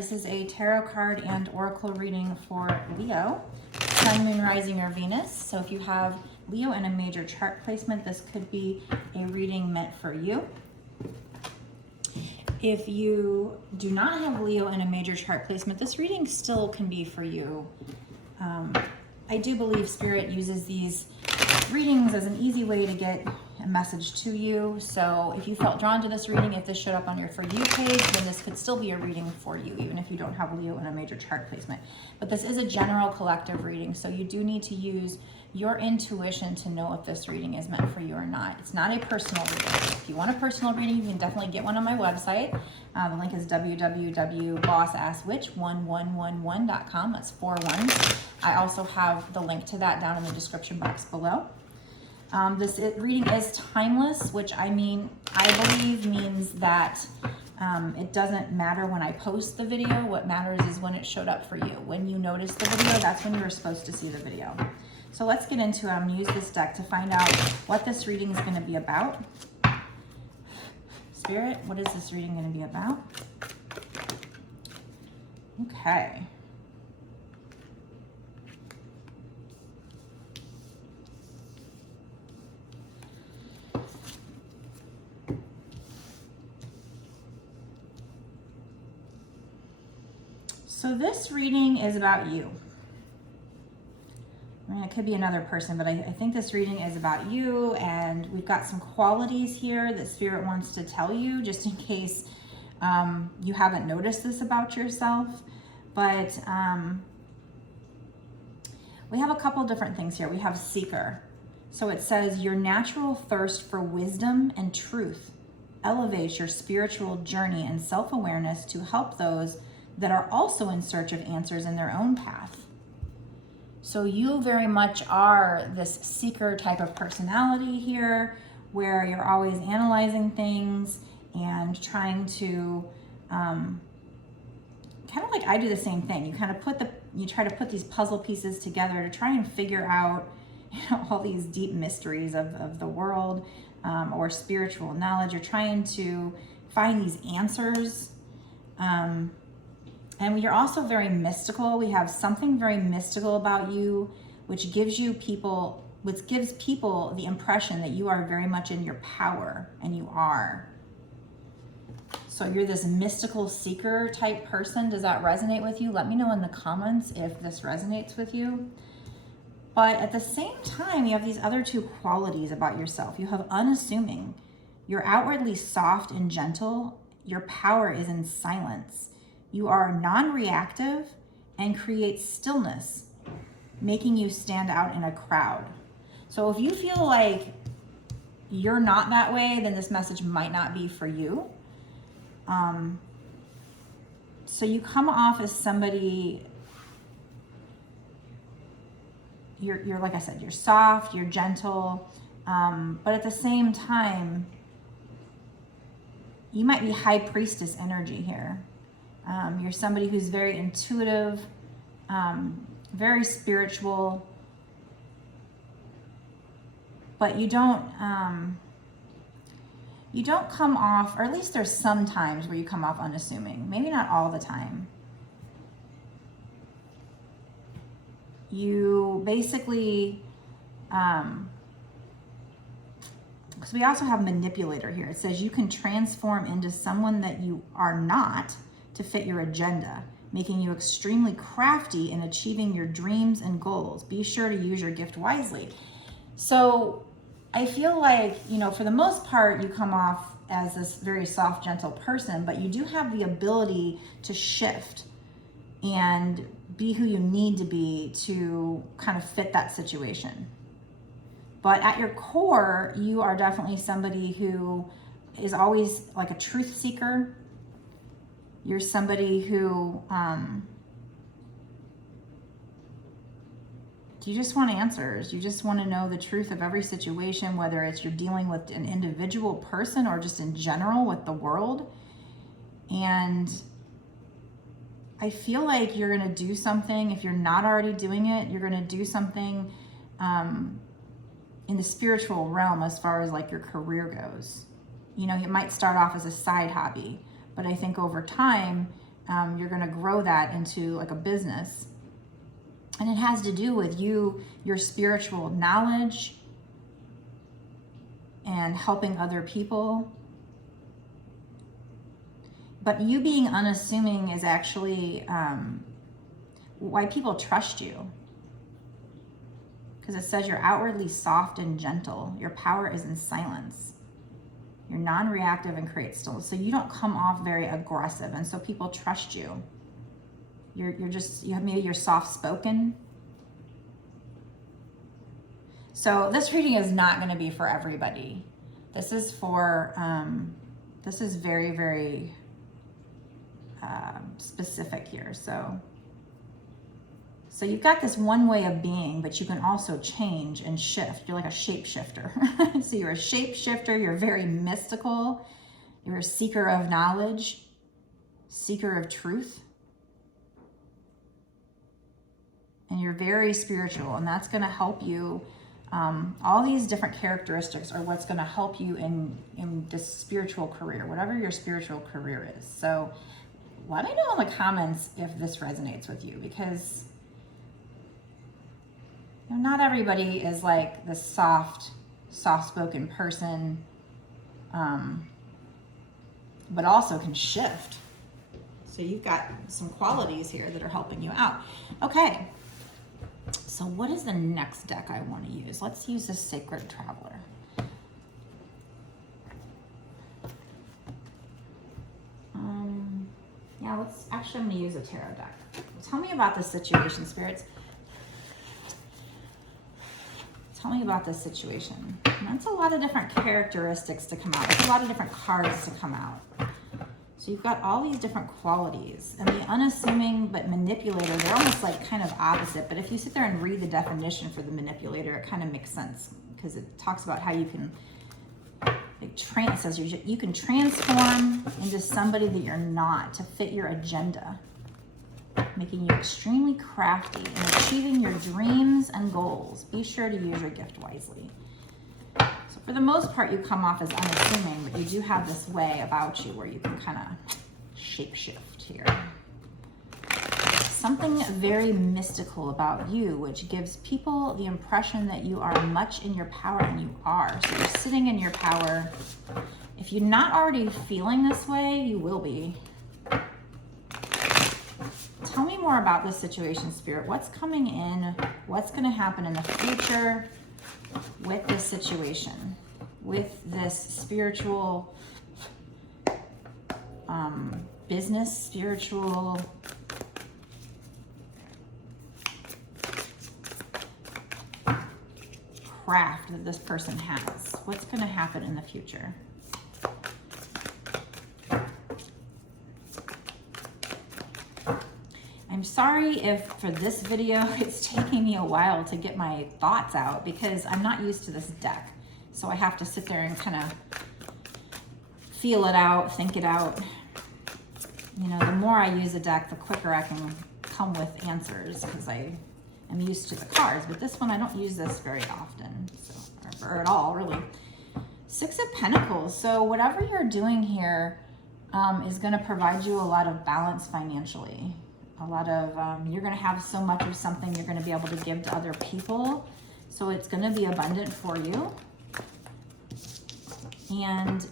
This is a tarot card and oracle reading for Leo, Sun, Moon, Rising, or Venus. So if you have Leo in a major chart placement, this could be a reading meant for you. If you do not have Leo in a major chart placement, this reading still can be for you. I do believe Spirit uses these readings as an easy way to get a message to you. So if you felt drawn to this reading, if this showed up on your For You page, then this could still be a reading for you, even if you don't have Leo in a major chart placement. But this is a general collective reading, so you do need to use your intuition to know if this reading is meant for you or not. It's not a personal reading. If you want a personal reading, you can definitely get one on my website. The link is www.bossasswitch1111.com. That's 4 ones. I also have the link to that down in the description box below. This reading is timeless, which I believe means that it doesn't matter when I post the video. What matters is when it showed up for you. When you noticed the video, that's when you were supposed to see the video. So let's get into it. I'm going to use this deck to find out what this reading is going to be about. Spirit, what is this reading going to be about? Okay. So this reading is about you. I mean, it could be another person, but I think this reading is about you, and we've got some qualities here that Spirit wants to tell you, just in case you haven't noticed this about yourself. But we have a couple different things here. We have seeker. So it says, your natural thirst for wisdom and truth elevates your spiritual journey and self-awareness to help those that are also in search of answers in their own path. So you very much are this seeker type of personality here, where you're always analyzing things and trying to, kind of like I do the same thing. You kind of you try to put these puzzle pieces together to try and figure out, all these deep mysteries of the world, or spiritual knowledge. You're trying to find these answers. And you're also very mystical. We have something very mystical about you, which gives people the impression that you are very much in your power, and you are. So you're this mystical seeker type person. Does that resonate with you? Let me know in the comments if this resonates with you. But at the same time, you have these other two qualities about yourself. You have unassuming. You're outwardly soft and gentle. Your power is in silence. You are non-reactive and create stillness, making you stand out in a crowd. So if you feel like you're not that way, then this message might not be for you. So you come off as somebody, you're like I said, you're soft, you're gentle, but at the same time, you might be high priestess energy here. You're somebody who's very intuitive, very spiritual, but you don't come off, or at least there's some times where you come off unassuming. Maybe not all the time. You basically, because we also have manipulator here. It says you can transform into someone that you are not to fit your agenda, making you extremely crafty in achieving your dreams and goals. Be sure to use your gift wisely. So I feel like, for the most part, you come off as this very soft, gentle person, but you do have the ability to shift and be who you need to be to kind of fit that situation. But at your core, you are definitely somebody who is always like a truth seeker. You're somebody who, you just want answers. You just want to know the truth of every situation, whether it's you're dealing with an individual person or just in general with the world. And I feel like you're going to do something, if you're not already doing it, you're going to do something in the spiritual realm as far as like your career goes. It might start off as a side hobby, but I think over time, You're going to grow that into like a business. And it has to do with you, your spiritual knowledge, and helping other people. But you being unassuming is actually why people trust you. Because it says you're outwardly soft and gentle. Your power is in silence. You're non-reactive and create stillness. So you don't come off very aggressive, and so people trust you. Maybe you're soft-spoken. So this reading is not going to be for everybody. This is for, this is very, very specific here. So you've got this one way of being, but you can also change and shift. You're like a shapeshifter. So you're a shapeshifter. You're very mystical. You're a seeker of knowledge, seeker of truth. And you're very spiritual, and that's going to help you. All these different characteristics are what's going to help you in this spiritual career, whatever your spiritual career is. So let me know in the comments if this resonates with you, because not everybody is like this soft-spoken person, but also can shift. So you've got some qualities here that are helping you out. Okay. So what is the next deck I want to use? Let's use the Sacred Traveler. Yeah, I'm going to use a tarot deck. Tell me about this situation, spirits. Tell me about this situation. And that's a lot of different characteristics to come out. That's a lot of different cards to come out. So you've got all these different qualities. And the unassuming but manipulator, they're almost like kind of opposite. But if you sit there and read the definition for the manipulator, it kind of makes sense, because it talks about how you can, it says you can transform into somebody that you're not to fit your agenda, making you extremely crafty in achieving your dreams and goals. Be sure to use your gift wisely. So for the most part, you come off as unassuming, but you do have this way about you where you can kind of shape-shift here. Something very mystical about you, which gives people the impression that you are much in your power, and you are. So you're sitting in your power. If you're not already feeling this way, you will be. Tell me more about this situation, Spirit. What's coming in? What's going to happen in the future with this situation, with this spiritual business, spiritual craft that this person has? What's going to happen in the future? I'm sorry if for this video it's taking me a while to get my thoughts out, because I'm not used to this deck. So I have to sit there and kind of feel it out, think it out. You know, the more I use a deck, the quicker I can come with answers, because I am used to the cards. But this one, I don't use this very often, so, or at all, really. Six of Pentacles. So whatever you're doing here is going to provide you a lot of balance financially. A lot of, you're going to have so much of something you're going to be able to give to other people. So it's going to be abundant for you. And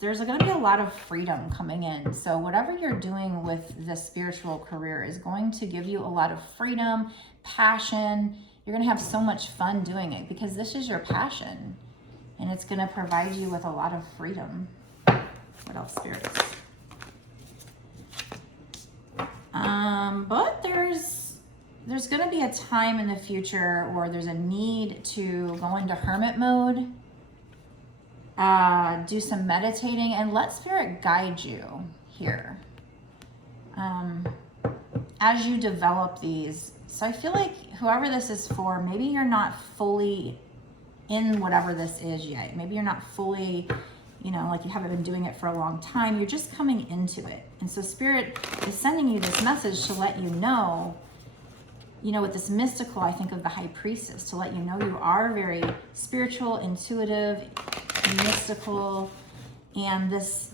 there's going to be a lot of freedom coming in. So whatever you're doing with this spiritual career is going to give you a lot of freedom, passion. You're going to have so much fun doing it, because this is your passion. And it's going to provide you with a lot of freedom. What else, spirits? But there's going to be a time in the future where there's a need to go into hermit mode, do some meditating, and let Spirit guide you here as you develop these. So I feel like whoever this is for, maybe you're not fully in whatever this is yet. Maybe you're not fully, you know, like you haven't been doing it for a long time. You're just coming into it. And so Spirit is sending you this message to let you know, with this mystical, I think of the High Priestess, to let you know you are very spiritual, intuitive, mystical, and this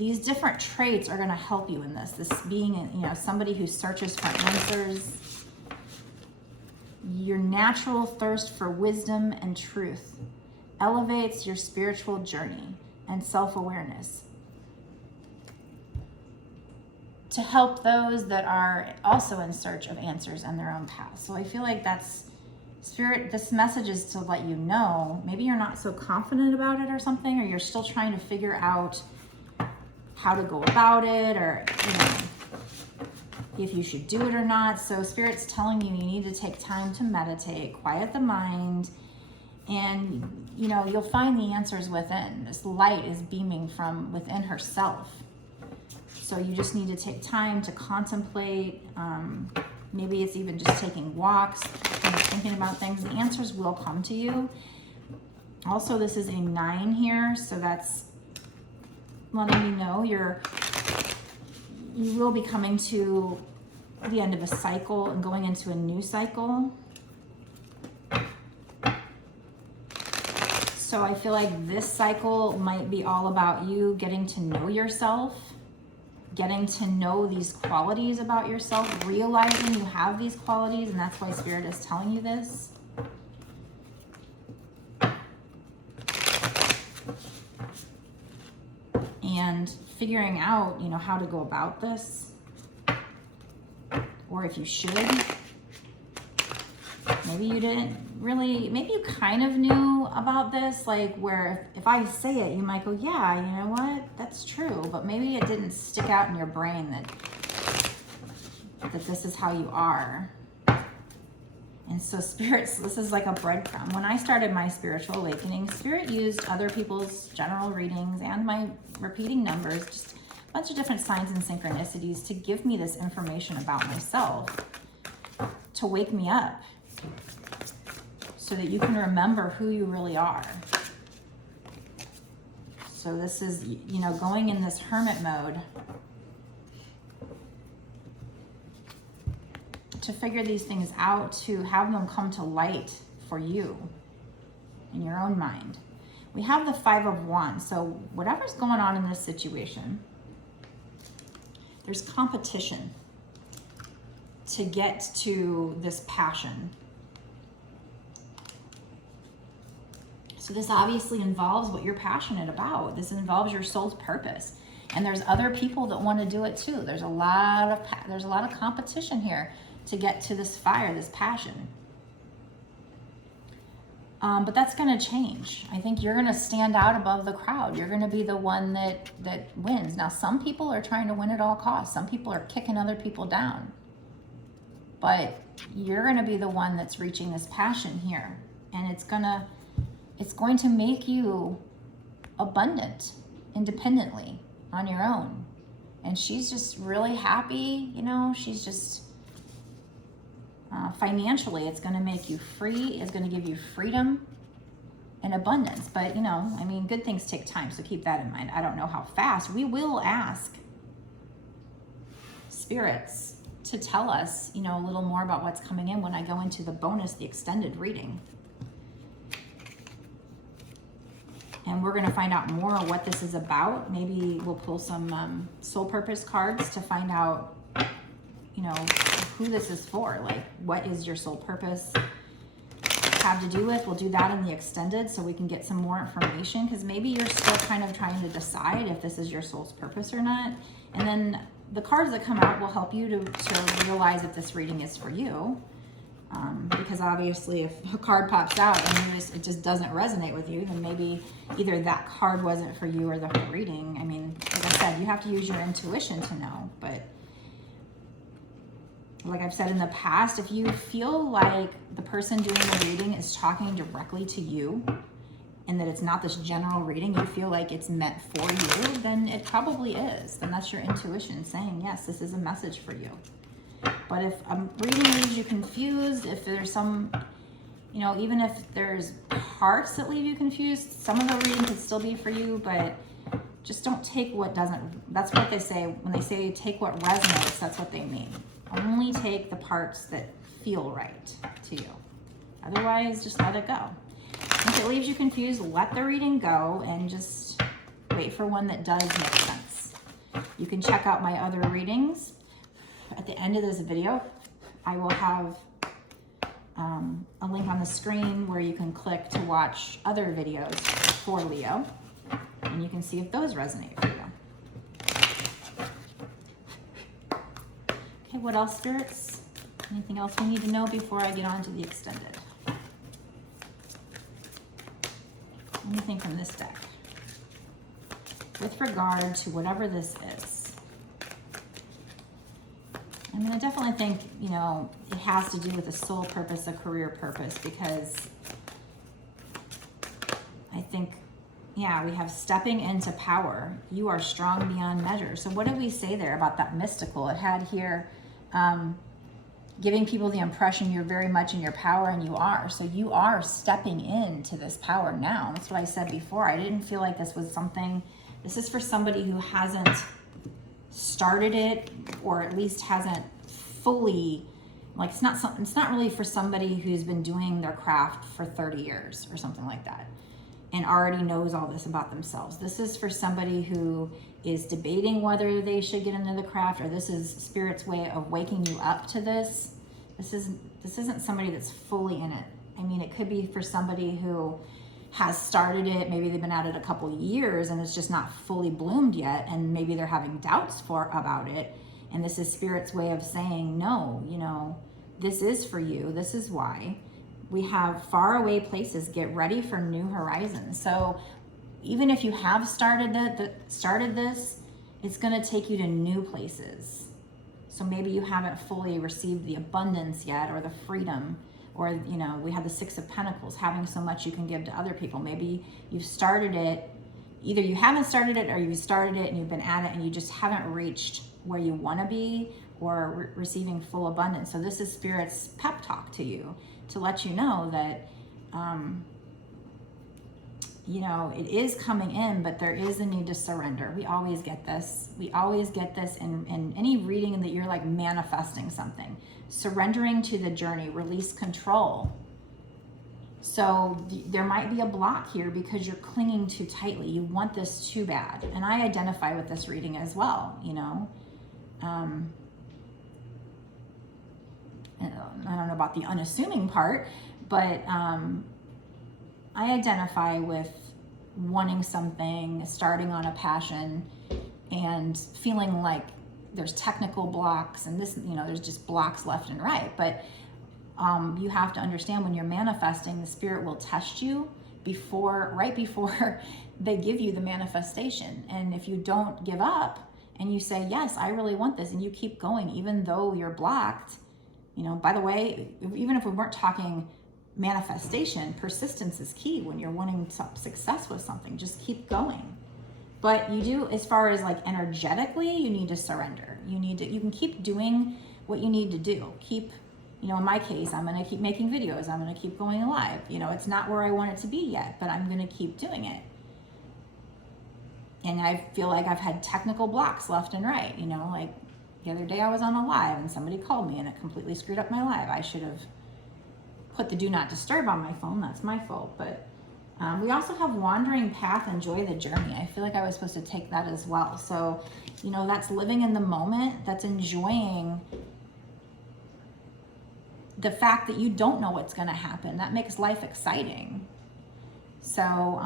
these different traits are going to help you in this. This being, you know, somebody who searches for answers. Your natural thirst for wisdom and truth elevates your spiritual journey and self-awareness to help those that are also in search of answers and their own path. So I feel like that's Spirit, this message is to let you know, maybe you're not so confident about it or something, or you're still trying to figure out how to go about it, or, you know, if you should do it or not. So Spirit's telling you need to take time to meditate, quiet the mind, and, you know, you'll find the answers within. This light is beaming from within herself. So you just need to take time to contemplate. Maybe it's even just taking walks, kind of thinking about things. The answers will come to you. Also, this is a 9 here, so that's letting you know you will be coming to the end of a cycle and going into a new cycle. So I feel like this cycle might be all about you getting to know yourself, getting to know these qualities about yourself, realizing you have these qualities, and that's why Spirit is telling you this. And figuring out, you know, how to go about this, or if you should. Maybe you didn't really, maybe you kind of knew about this, like where if I say it, you might go, yeah, you know what, that's true. But maybe it didn't stick out in your brain that this is how you are. And so Spirit, this is like a breadcrumb. When I started my spiritual awakening, Spirit used other people's general readings and my repeating numbers, just a bunch of different signs and synchronicities to give me this information about myself, to wake me up, so that you can remember who you really are. So this is, you know, going in this hermit mode to figure these things out, to have them come to light for you in your own mind. We have the 5 of Wands. So whatever's going on in this situation, there's competition to get to this passion. So this obviously involves what you're passionate about. This involves your soul's purpose. And there's other people that want to do it too. There's a lot of competition here to get to this fire, this passion. But that's going to change. I think you're going to stand out above the crowd. You're going to be the one that wins. Now, some people are trying to win at all costs. Some people are kicking other people down. But you're going to be the one that's reaching this passion here. And it's going to make you abundant independently on your own. And she's just really happy, you know, she's just financially, it's going to make you free. It's going to give you freedom and abundance. But, you know, I mean, good things take time, so keep that in mind. I don't know how fast. We will ask spirits to tell us, you know, a little more about what's coming in when I go into the bonus, the extended reading. And we're going to find out more what this is about. Maybe we'll pull some soul purpose cards to find out, you know, who this is for. Like, what is your soul purpose have to do with? We'll do that in the extended so we can get some more information, because maybe you're still kind of trying to decide if this is your soul's purpose or not. And then the cards that come out will help you to realize if this reading is for you. Because obviously if a card pops out and it just doesn't resonate with you, then maybe either that card wasn't for you or the whole reading. I mean, like I said, you have to use your intuition to know. But like I've said in the past, if you feel like the person doing the reading is talking directly to you and that it's not this general reading, you feel like it's meant for you, then it probably is. Then that's your intuition saying, yes, this is a message for you. But if a reading leaves you confused, if there's some, you know, even if there's parts that leave you confused, some of the reading could still be for you, but just don't take what doesn't. That's what they say. When they say take what resonates, that's what they mean. Only take the parts that feel right to you. Otherwise, just let it go. If it leaves you confused, let the reading go and just wait for one that does make sense. You can check out my other readings. At the end of this video, I will have a link on the screen where you can click to watch other videos for Leo, and you can see if those resonate for you. Okay, what else, spirits? Anything else we need to know before I get on to the extended? Anything from this deck with regard to whatever this is? I mean, I definitely think, you know, it has to do with a soul purpose, a career purpose, because I think, yeah, we have stepping into power. You are strong beyond measure. So what did we say there about that mystical? It had here, giving people the impression you're very much in your power, and you are. So you are stepping into this power now. That's what I said before. I didn't feel like this was something, this is for somebody who hasn't started it, or at least hasn't fully, like, it's not really for somebody who's been doing their craft for 30 years or something like that and already knows all this about themselves. This is for somebody who is debating whether they should get into the craft, or this is Spirit's way of waking you up to this. This isn't somebody that's fully in it. I mean, it could be for somebody who has started it, maybe they've been at it a couple years and it's just not fully bloomed yet, and maybe they're having doubts about it, and this is Spirit's way of saying, no, you know, this is for you, this is why. We have faraway places, get ready for new horizons. So even if you have started this, it's going to take you to new places. So maybe you haven't fully received the abundance yet, or the freedom, or, you know, we have the Six of Pentacles, having so much you can give to other people. Maybe you've started it, either you haven't started it, or you started it and you've been at it and you just haven't reached where you want to be, or receiving full abundance. So this is Spirit's pep talk to you, to let you know that, you know, it is coming in, but there is a need to surrender. We always get this. We always get this in any reading that you're like manifesting something. Surrendering to the journey, release control. So there might be a block here because you're clinging too tightly. You want this too bad. And I identify with this reading as well, you know. I don't know about the unassuming part, but I identify with wanting something, starting on a passion, and feeling like there's technical blocks, and this, you know, there's just blocks left and right. But you have to understand, when you're manifesting, the Spirit will test you right before they give you the manifestation. And if you don't give up and you say, yes, I really want this, and you keep going, even though you're blocked, you know, by the way, even if we weren't talking manifestation, persistence is key when you're wanting success with something. Just keep going. But you do, as far as like energetically, you need to surrender. You can keep doing what you need to do. Keep, you know, in my case, I'm going to keep making videos. I'm going to keep going live. You know, it's not where I want it to be yet, but I'm going to keep doing it. And I feel like I've had technical blocks left and right. You know, like the other day I was on a live and somebody called me and it completely screwed up my live. I should have put the do not disturb on my phone. That's my fault. But we also have wandering path, enjoy the journey. I feel like I was supposed to take that as well. So, you know, that's living in the moment. That's enjoying the fact that you don't know what's going to happen. That makes life exciting. So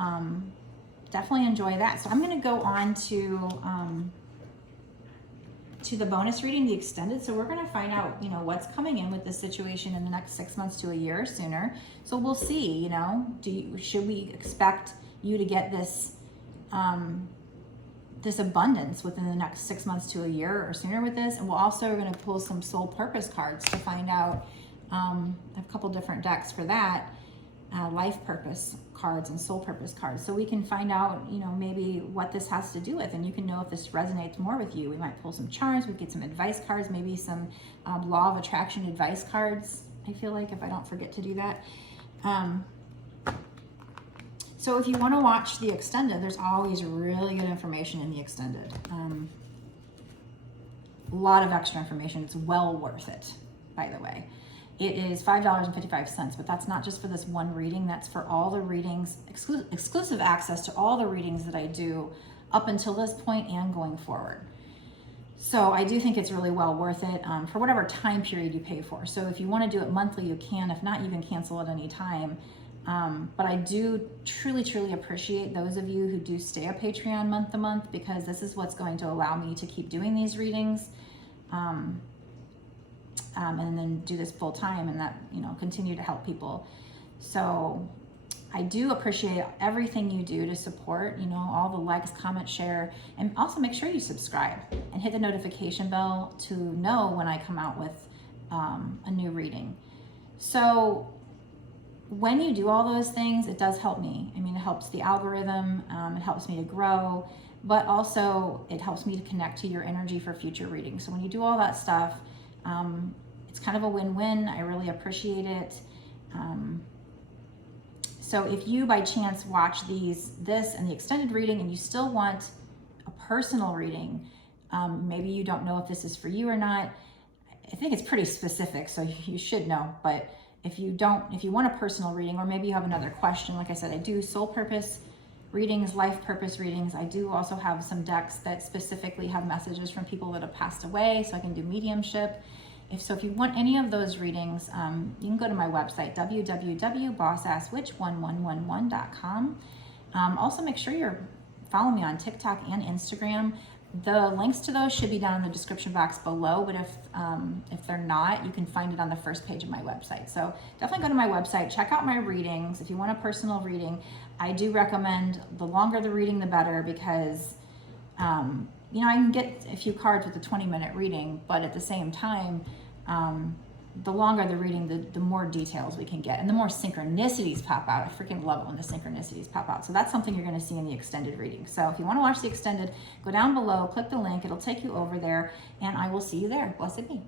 definitely enjoy that. So I'm going to go on to the bonus reading, the extended. So we're going to find out, you know, what's coming in with this situation in the next 6 months to a year or sooner. So we'll see, you know, should we expect you to get this this abundance within the next 6 months to a year or sooner with this? And we're also going to pull some soul purpose cards to find out. I have a couple different decks for that. Life purpose cards and soul purpose cards, so we can find out, you know, maybe what this has to do with, and you can know if this resonates more with you. We might pull some charms, we get some advice cards, maybe some law of attraction advice cards, I feel like, if I don't forget to do that. So if you want to watch the extended, there's always really good information in the extended. A lot of extra information. It's well worth it, by the way. It is $5.55, but that's not just for this one reading. That's for all the readings, exclusive access to all the readings that I do up until this point and going forward. So I do think it's really well worth it for whatever time period you pay for. So if you want to do it monthly, you can. If not, you can cancel at any time. But I do truly appreciate those of you who do stay a Patreon month to month, because this is what's going to allow me to keep doing these readings and then do this full time, and that, you know, continue to help people. So I do appreciate everything you do to support, you know, all the likes, comment, share, and also make sure you subscribe and hit the notification bell to know when I come out with a new reading. So when you do all those things, it does help me. I mean, it helps the algorithm, it helps me to grow, but also it helps me to connect to your energy for future readings. So when you do all that stuff, it's kind of a win-win. I really appreciate it. So if you by chance watch this and the extended reading, and you still want a personal reading, maybe you don't know if this is for you or not. I think it's pretty specific, so you should know. But if you want a personal reading, or maybe you have another question, like I said, I do soul purpose readings, life purpose readings. I do also have some decks that specifically have messages from people that have passed away, so I can do mediumship. If you want any of those readings, you can go to my website, www.bossasswitch1111.com. Also, make sure you're following me on TikTok and Instagram. The links to those should be down in the description box below, but if they're not, you can find it on the first page of my website. So definitely go to my website, check out my readings. If you want a personal reading, I do recommend the longer the reading, the better, because you know, I can get a few cards with a 20-minute reading, but at the same time, the longer the reading, the more details we can get, and the more synchronicities pop out. I freaking love it when the synchronicities pop out. So that's something you're going to see in the extended reading. So if you want to watch the extended, go down below, click the link. It'll take you over there, and I will see you there. Blessed be.